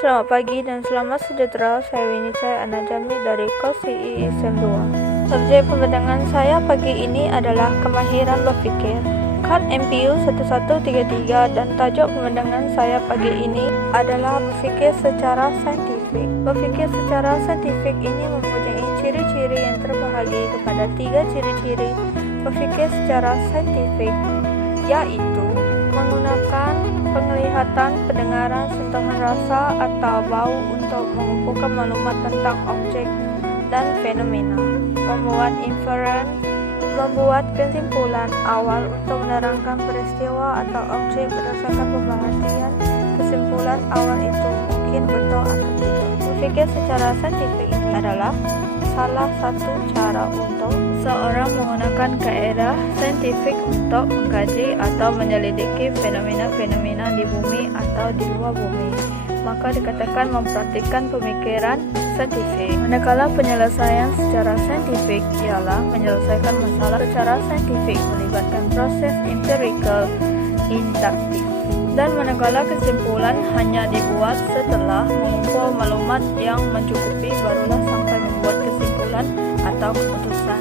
selamat pagi dan selamat sejahtera. Saya Winicai Anajami dari kelas CI SM2. Subjek pembentangan saya pagi ini adalah kemahiran berpikir. Kad MPU 1133 dan tajuk pembentangan saya pagi ini adalah berpikir secara saintifik. Berpikir secara saintifik ini mempunyai ciri-ciri yang terbahagi kepada 3 ciri-ciri berpikir secara saintifik, yaitu menggunakan penglihatan, pendengaran, sentuhan rasa atau bau untuk mengumpulkan maklumat tentang objek dan fenomena, membuat inferen, membuat kesimpulan awal untuk menerangkan peristiwa atau objek berdasarkan pemerhatian. Kesimpulan awal itu mungkin betul atau tidak. Berpikir secara saintifik ini adalah salah satu cara untuk seorang menggunakan kaedah saintifik untuk mengkaji atau menyelidiki fenomena-fenomena di bumi atau di luar bumi. Maka dikatakan mempraktikkan pemikiran saintifik. Manakala penyelesaian secara saintifik ialah menyelesaikan masalah secara saintifik melibatkan proses empirical induktif. Dan manakala kesimpulan hanya dibuat setelah mengumpul maklumat yang mencukupi, barulah sampai membuat kesimpulan atau keputusan.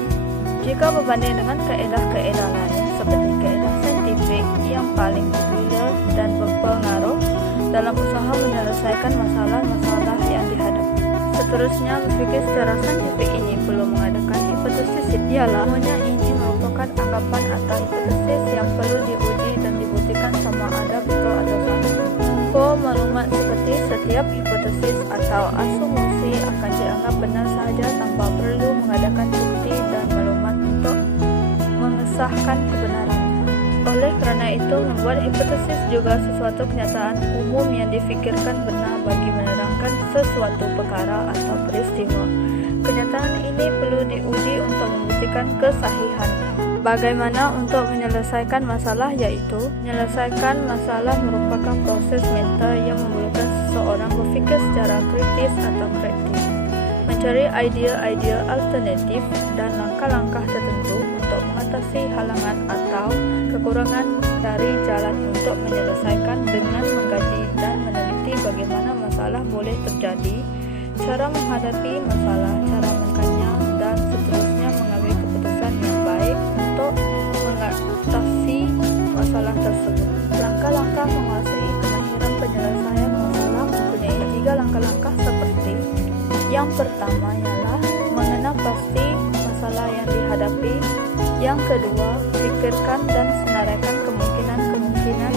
Jika berbanding dengan kaedah-kaedah lain seperti kaedah saintifik yang paling populer dan berpengaruh dalam usaha menyelesaikan masalah-masalah yang dihadapi. Seterusnya, berpikir secara saintifik ini perlu mengadakan hipotesis. Ialah semuanya ini merupakan anggapan atau hipotesis yang perlu diuji dan dibuktikan sama ada betul atau salah. Maklumat seperti setiap hipotesis atau asumsi akan dianggap benar sahaja tanpa perlu mengadakan bukti dan maklumat untuk mengesahkan kebenarannya. Oleh kerana itu, membuat hipotesis juga sesuatu kenyataan umum yang difikirkan benar bagi menerangkan sesuatu perkara atau peristiwa. Kenyataan ini perlu diuji untuk membuktikan kesahihannya. Bagaimana untuk menyelesaikan masalah, yaitu menyelesaikan masalah merupakan proses mental yang memerlukan seseorang berfikir secara kritis atau kreatif, mencari idea-idea alternatif dan langkah-langkah tertentu untuk mengatasi halangan atau kekurangan dari jalan untuk menyelesaikan dengan mengkaji dan meneliti bagaimana masalah boleh terjadi, cara menghadapi masalah, cara menekannya, dan seterusnya mengambil keputusan yang baik untuk mengatasi masalah tersebut. Langkah-langkah menguasai kemahiran penyelesaian masalah mempunyai 3 langkah-langkah seperti: yang pertama ialah mengenal pasti masalah yang dihadapi. Yang kedua, pikirkan dan senaraikan kemungkinan-kemungkinan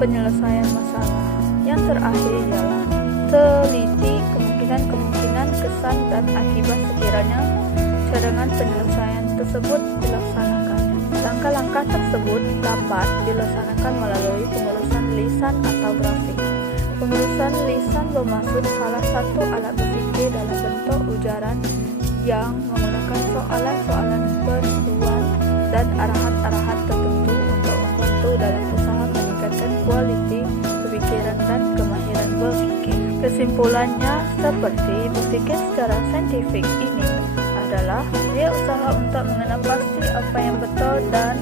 penyelesaian masalah. Yang terakhir ialah teliti kemungkinan-kemungkinan kesan dan akibat sekiranya cadangan penyelesaian tersebut dilaksanakan. Langkah-langkah tersebut dapat dilaksanakan melalui pengurusan lisan atau grafik. Pengurusan lisan bermaksud salah satu alat berfikir dalam bentuk ujaran yang menggunakan soalan-soalan berseruan dan arahan-arahan tertentu untuk membantu dalam usaha meningkatkan kualiti pemikiran dan kemahiran berfikir. Kesimpulannya, seperti berfikir secara saintifik ini adalah dia usaha untuk mengenal pasti apa yang betul dan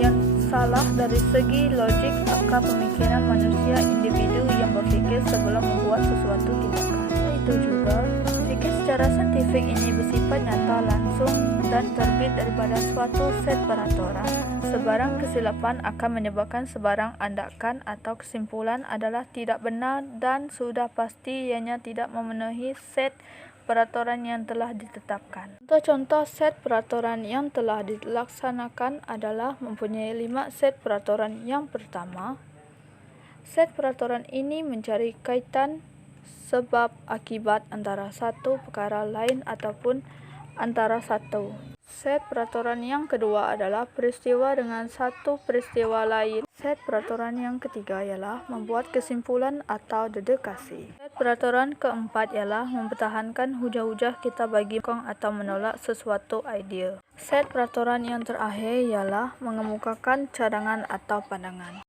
yang salah dari segi logik akal pemikiran manusia individu yang berfikir sebelum membuat sesuatu tindakan. Itu juga, fikir secara saintifik ini bersifat nyata, langsung dan terbit daripada suatu set peraturan. Sebarang kesilapan akan menyebabkan sebarang andakan atau kesimpulan adalah tidak benar dan sudah pasti ianya tidak memenuhi set peraturan yang telah ditetapkan. Contoh-contoh set peraturan yang telah dilaksanakan adalah mempunyai 5 set peraturan. Yang pertama, set peraturan ini mencari kaitan sebab akibat antara satu perkara lain ataupun antara satu. Set peraturan yang kedua adalah peristiwa dengan satu peristiwa lain. Set peraturan yang ketiga ialah membuat kesimpulan atau dedukasi. Set peraturan keempat ialah mempertahankan hujah-hujah kita bagi mendukung atau menolak sesuatu idea. Set peraturan yang terakhir ialah mengemukakan cadangan atau pandangan.